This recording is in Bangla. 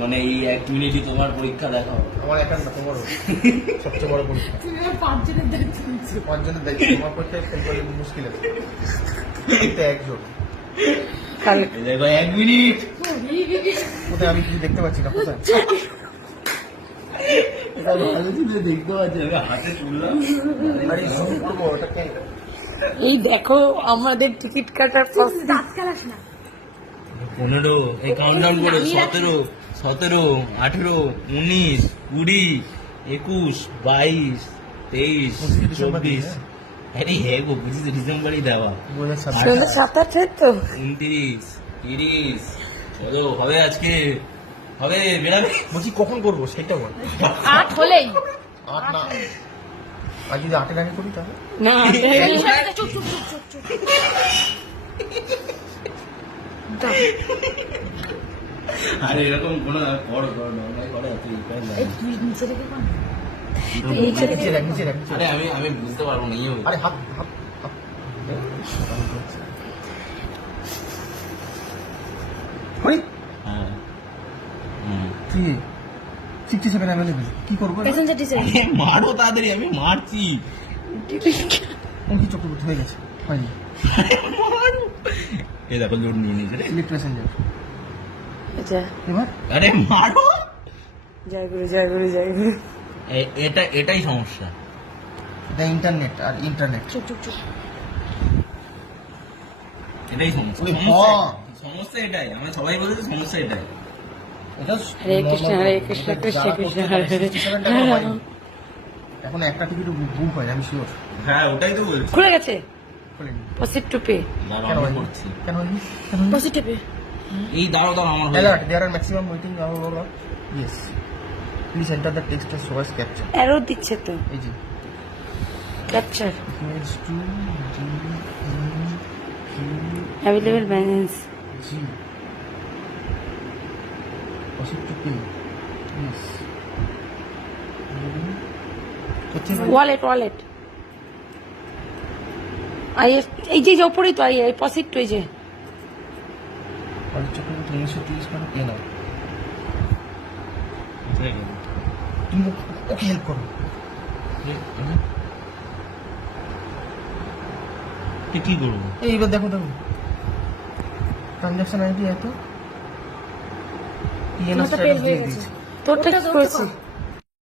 মানে এই 1 মিনিটই তোমার পরীক্ষা দেখাও। আমার একার না, তোমারও সবচেয়ে বড় পরীক্ষা। তুমি আর 5 জনের দায়িত্ব নিচ্ছ। 5 জনের দায়িত্ব, তোমার পরীক্ষায় ফেল করলে মুশকিল আছে। এটা একজন এই দেখো 1 মিনিট। কোথায়? আমি কিছু দেখতে পাচ্ছি না, কোথায়? এটা ভালো ছিল, দেখতে পাচ্ছি আমি হাতে তুললাম। আরে শুরু করবো ওটাকে। এই দেখো আমাদের টিকিট কাটার প্রসেস। দাঁত খেলাস না। 15 এই কাউন্টডাউন করে 17 18 19 20 21 22 23 24। আরে হ্যাঁ গো, 25 ডিসেম্বরই দেওয়া। 27 তো 29 30। চলো হবে, আজকে হবে, বেরাবে। বলছি কখন করবো সেটা বল। 8 হলেই 8 না, আর যদি 8 এর আগে করি তাহলে? না। চুপ চুপ চুপ চুপ চুপ। আরে এরকম কোনো করো নর্মাল করো, তুই এই তুই নিচে রেখে কর। নিচে রাখ, নিচে রাখ, নিচে আরে রাখ। আমি বুঝতে পারবো না। ইয়ে আরে হাত হাত হাত। ওই হ্যাঁ 67 অ্যাভেলেবল, কি করবো? Passenger decide. মারো তাড়াতাড়ি, আমি মারছি। অঙ্কি চক্রবর্তী হয়ে গেছে, হয়নি। এই দেখো লোড নিয়ে নিয়েছে রে। Select passenger. আচ্ছা এবার আরে মারো। জয় গুরু জয় গুরু জয় গুরু। এটাই সমস্যা। এটা ইন্টারনেট আর ইন্টারনেট। চুপ চুপ চুপ। এটাই সমস্যা। ওই সমস্যা এটাই, আমরা সবাই বলেছি সমস্যা এটাই। এটা হরে কৃষ্ণ হরে কৃষ্ণ কৃষ্ণ কৃষ্ণ হরে হরে। এখন একটা টিকিট বুক হয়, আমি শিওর। হ্যাঁ ওটাই তো বলছি। খুলে গেছে। খুলিনি। Proceed to pay. দাঁড়াও, কেন আমি হয়নি? করছি। কেন হয়নি? Proceed to pay. এই দাঁড়াও আমার হয়ে Alert, there are maximum waiting hour. Yes. Please enter the text as source capture. Arrow দিচ্ছে তো এই যে capture equals to D Q available balance. G. Proceed to pay. Yes. কোথায় ভাই? ওয়ালেট ওয়ালেট এই যে উপরেই তো এই প্রসিড টু, এই যে আলোচ্য করে 330 মানে পে নাও। কোথায় গেল? তুমি ওকে হেল্প করো। কি করবো? এইবার দেখো দেখো ট্রানজাকশন আইডি এত তোমারটা fail হয়ে গেছে। তোরটা কি করেছি?